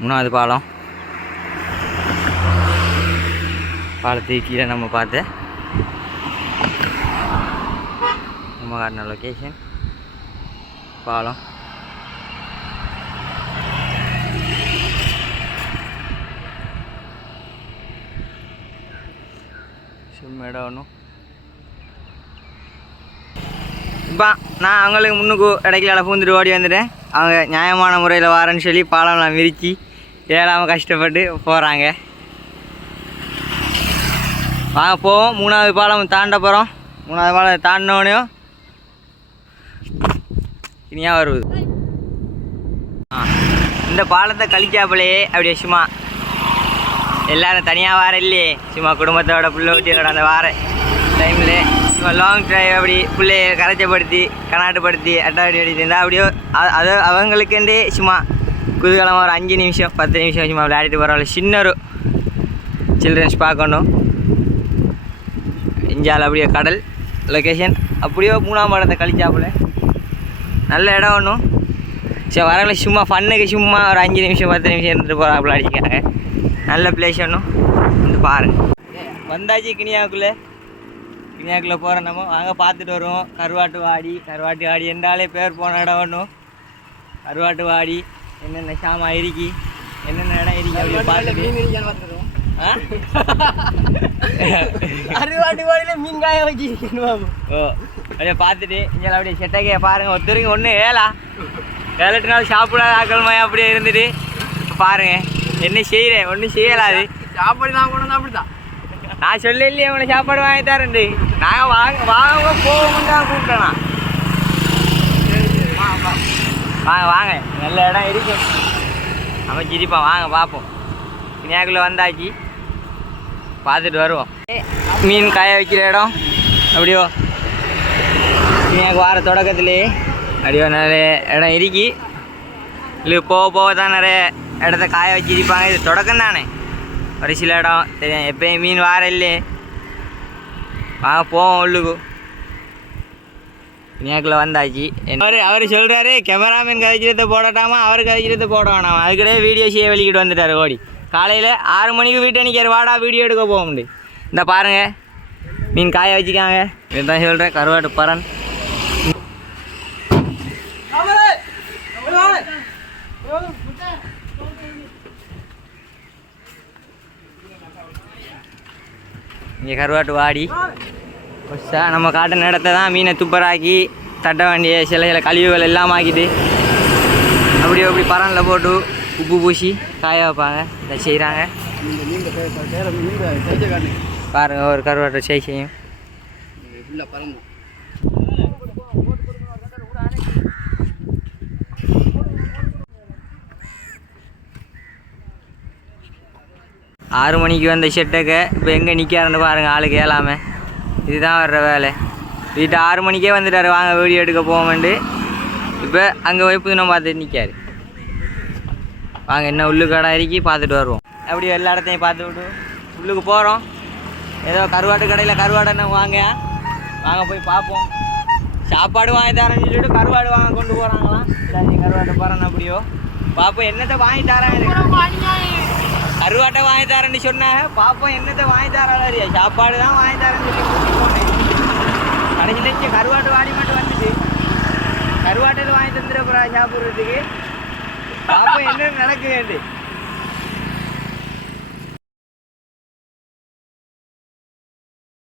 மூணாவது பாலம். பாலத்துக்கு கீழே நம்ம பார்த்து நம்ம காட்டின லொக்கேஷன் பாலம். இடம் ஒன்றும் இப்போ நான் அவங்களுக்கு முன்னுக்கு இடைக்கல பூந்துட்டு ஓடி வந்துட்டேன். அவங்க நியாயமான முறையில் வாரேன்னு சொல்லி பாலம்லாம் விரித்து ஏழாமல் கஷ்டப்பட்டு போகிறாங்க. வாங்க போவோம். மூணாவது பாலம் தாண்ட போகிறோம். மூணாவது பாலம் தாண்டினோடனையும் இனியாக வருது. இந்த பாலத்தை கழிச்சாப்பிலையே அப்படியே சும்மா எல்லோரும் தனியாக வார இல்லையே, சும்மா குடும்பத்தோட பிள்ளை ஊட்டியோட அந்த வார டைமில் சும்மா லாங் ட்ரைவ் அப்படி பிள்ளைய கரைச்சப்படுத்தி கனாட்டுப்படுத்தி அட்டாடி அடிட்டு இருந்தால் அப்படியோ அது அவங்களுக்குண்டே சும்மா குதூகலமாக ஒரு 5 நிமிஷம் 10 நிமிஷம் சும்மா விளையாடிட்டு பரவாயில்ல. சின்ன ஒரு சில்ட்ரன்ஸ் பார்க்கணும். இஞ்சால் அப்படியே கடல் லொக்கேஷன் அப்படியோ மூணாம் பாலத்தை கழிச்சாப்புல நல்ல இடம் ஒன்றும். சரி வரவங்கள சும்மா ஃபன்னுக்கு சும்மா ஒரு 5 நிமிஷம் 10 நிமிஷம் இருந்துட்டு போகிறாப்புல அடிக்காங்க. நல்ல பிளேஸ் ஒன்றும் வந்து பாருங்கள். வந்தாச்சு கிணியாக்குள்ளே போகிற நம்ம வாங்க பார்த்துட்டு வருவோம். கருவாட்டு வாடி என்றாலே பேர் போன இடம் ஒன்றும். கருவாட்டு வாடி என்னென்ன சாமா இருக்கி என்னென்ன இடம் இருக்கி அப்படி பார்த்துட்டு கருவாட்டு வாடியில் மீன் காய வச்சு ஓ அப்படியே பார்த்துட்டு இங்கே அப்படியே செட்டக்கையை பாருங்கள். ஒருத்தருங்க ஒன்று 7 நாள் சாப்பிடாத ஆக்கல்மாயா அப்படியே இருந்துட்டு பாருங்கள் என்ன செய்கிறேன். ஒன்றும் செய்யலாது. சாப்பாடு நான் கொண்டு வந்து அப்படித்தான் நான் சொல்ல இல்லையே உங்களை சாப்பாடு வாங்கி தரேன்ட்டு. நாங்கள் வாங்க போவோம்னு தான் கூப்பிட்டேண்ணா. வாங்க நல்ல இடம் இருக்கு. அமைச்சிருப்பான் வாங்க பார்ப்போம். கிணியாக்குள்ளே வந்தாச்சு பார்த்துட்டு வருவோம். மீன் காய வைக்கிற இடம் அப்படியோ கிணியாக்கு வார தொடக்கத்துலேயே அப்படியோ நிறைய இடம் இருக்கி. இல்லை போக தான் நிறைய இடத்த காய வச்சிருப்பாங்க. இது தொடக்கம் தானே, ஒரு சில இடம் தெரியும். எப்பயும் மீன் வார இல்லையே வாங்க போவோம் உள்ளுக்கு. கிணியாக்குள்ளே வந்தாச்சு. அவர் சொல்கிறாரு கேமராமேன் கதைக்கிறத போடட்டாமா அவர் கதைக்கிறத போட வேணாமா. அதுக்கிடையே வீடியோ செய்ய வெளிக்கிட்டு வந்துட்டார் ஓடி. காலையில் 6 மணிக்கு வீட்டை நிற்கிற வாடா வீடியோ எடுக்க போக முடியும். இந்த பாருங்கள் மீன் காய வச்சுக்காங்க. இதுதான் சொல்கிறேன் கருவாட்டு பறன். இங்கே கருவாட்டு வாடி நம்ம காட்டின இடத்த தான் மீனை துப்பராக்கி தட்ட வேண்டிய சில கழிவுகள் எல்லாம் ஆக்கிட்டு அப்படி பறனில் போட்டு உப்பு பூசி காய வைப்பாங்க. இதை செய்கிறாங்க பாருங்க. ஒரு கருவாட்டை செய்யும் 6 மணிக்கு வந்த ஷெட்டுக்கு இப்போ எங்கே நிற்காருன்னு பாருங்கள். ஆளுக்கு ஏலாமல் இதுதான் வர்ற வேலை. வீட்டு 6 மணிக்கே வந்துட்டார் வாங்க வீடியோ எடுக்க போவோம்ண்டு. இப்போ அங்கே வைப்பு நம்ம பார்த்துட்டு நிற்காரு. வாங்க என்ன உள்ளுக்கு கடை இறக்கி பார்த்துட்டு வருவோம். அப்படியே எல்லா இடத்தையும் பார்த்து விட்டு உள்ளுக்கு போகிறோம். ஏதோ கருவாட்டு கடையில் கருவாடை வாங்க போய் பார்ப்போம். சாப்பாடு வாங்கி தரேன்னு சொல்லிட்டு கருவாடு வாங்க கொண்டு போகிறாங்களாம். கருவாட்டை போகிறேன் அப்படியோ பார்ப்போம் என்னத்தை வாங்கி தரேன். கருவாட்டை வாங்கி தரேன்னு சொன்னாங்க. பார்ப்போம் என்னத்தை வாங்கி தராரியா. சாப்பாடு தான் வாங்கி தரேன்னு சொல்லி கூட்டி போனேன். கடைசிலேச்சு கருவாட்டு வாடி மட்டும் வந்துட்டு கருவாட்டையில் வாங்கி தந்துட போகிறா சாப்பிட்றதுக்கு. பார்ப்போம் என்ன நடக்குது.